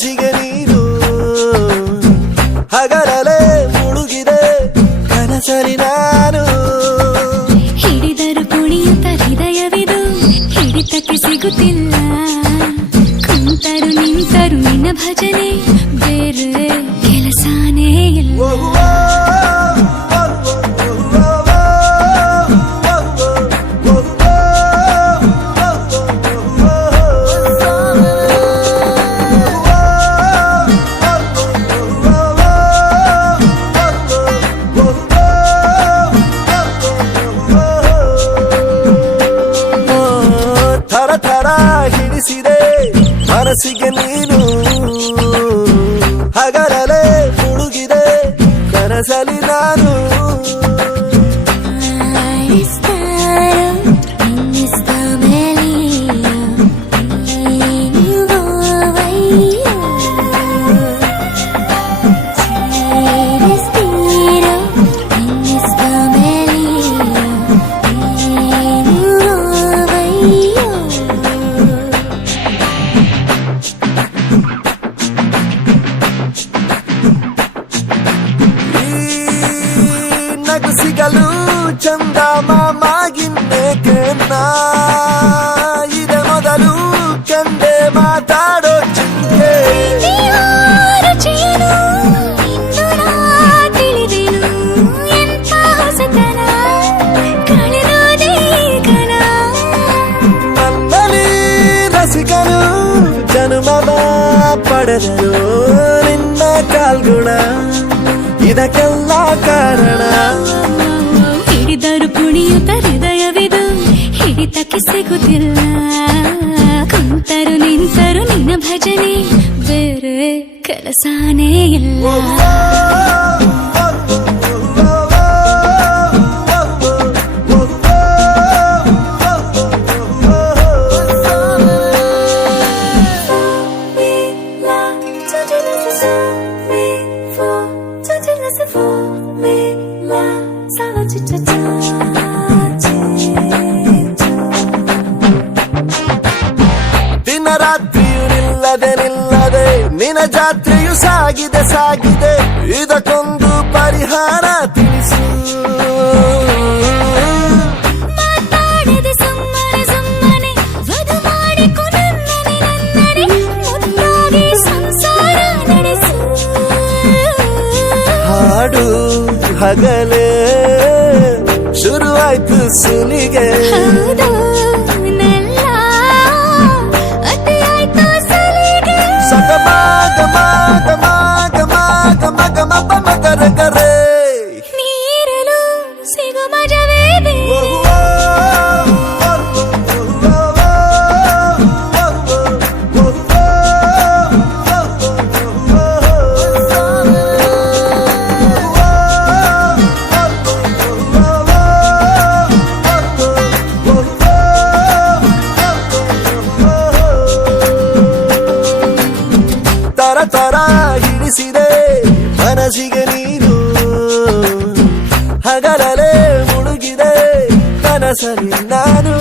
ಮನಸ್ಸಿಗೆ ನೀನು ಹಗಲೇ ಮುಳುಗಿದೆ ಕನಸಲಿ ನಾನು ಹಿಡಿದರು ಕುಣಿಯುತ್ತ ಹೃದಯವಿದು ಹಿಡಿತಕ್ಕೆ ಸಿಗುತ್ತಿಲ್ಲ ಕುಂತರು ನಿಂತರು ನಿನ್ನ ಭಜನೆ ಬೇರೆ ಕೆಲಸನೇ ಇಲ್ಲ ಹಿಡಿಸಿದೆ ಮನಸ್ಸಿಗೆ ನೀನು ಹಗಲೇ ಮುಳುಗಿದೆ ಕನಸಲಿ ನಾನು ಸಿಗಲು ಚಂದ ಮಾಮಾಗಿನ್ನೇಕೆ ಇದೆ ಮೊದಲು ಕಂಡೆ ಮಾತಾಡೋ ಚಿಂತೆ ನನ್ನಲ್ಲಿ ರಸಿಕನು ಜನ್ಮವ ಪಡೆದರು ನಿನ್ನ ಕಾಲ್ಗುಣ ಇದಕ್ಕೆಲ್ಲ ಕಾರಣ ಹಿಡಿದರು ಕುಣಿಯುತ್ತ ಹೃದಯವಿದು ಹಿಡಿತಕ್ಕೆ ಸಿಗುತ್ತಿಲ್ಲ ಕುಂತರು ನಿಂತರು ನಿನ್ನ ಭಜನೆ ಬೇರೆ ಕೆಲಸನೇ ಇಲ್ಲ ದಿನ ರಾತ್ರಿಯು ನಿಲ್ಲದೆ ನಿನ್ನ ಜಾತ್ರೆಯು ಸಾಗಿದೆ ಇದಕ್ಕೊಂದು ಪರಿಹಾರ ತಿಳಿಸು ಮಾತಾಡದೆ ಸುಮ್ಮನೆ ವಧು ಮಾಡಿಕೊ ನನ್ನನೆ ಮುದ್ದಾಗಿ ಸಂಸಾರ ನಡೆಸು ಹಾಡು ಹಗಲೇ ಶುರುವಾಯ್ತು ಸುಲಿಗೆ ಕರೆ ನೀರಲು ಸಿಗು ಮಜವೇದೆ ತರ ಹಿಡಿಸಿದೆ ಮನಸ್ಸಿಗೆ ನೀನು ಹಗಲೇ ಮುಳುಗಿದೆ ಕನಸಲಿ ನಾನು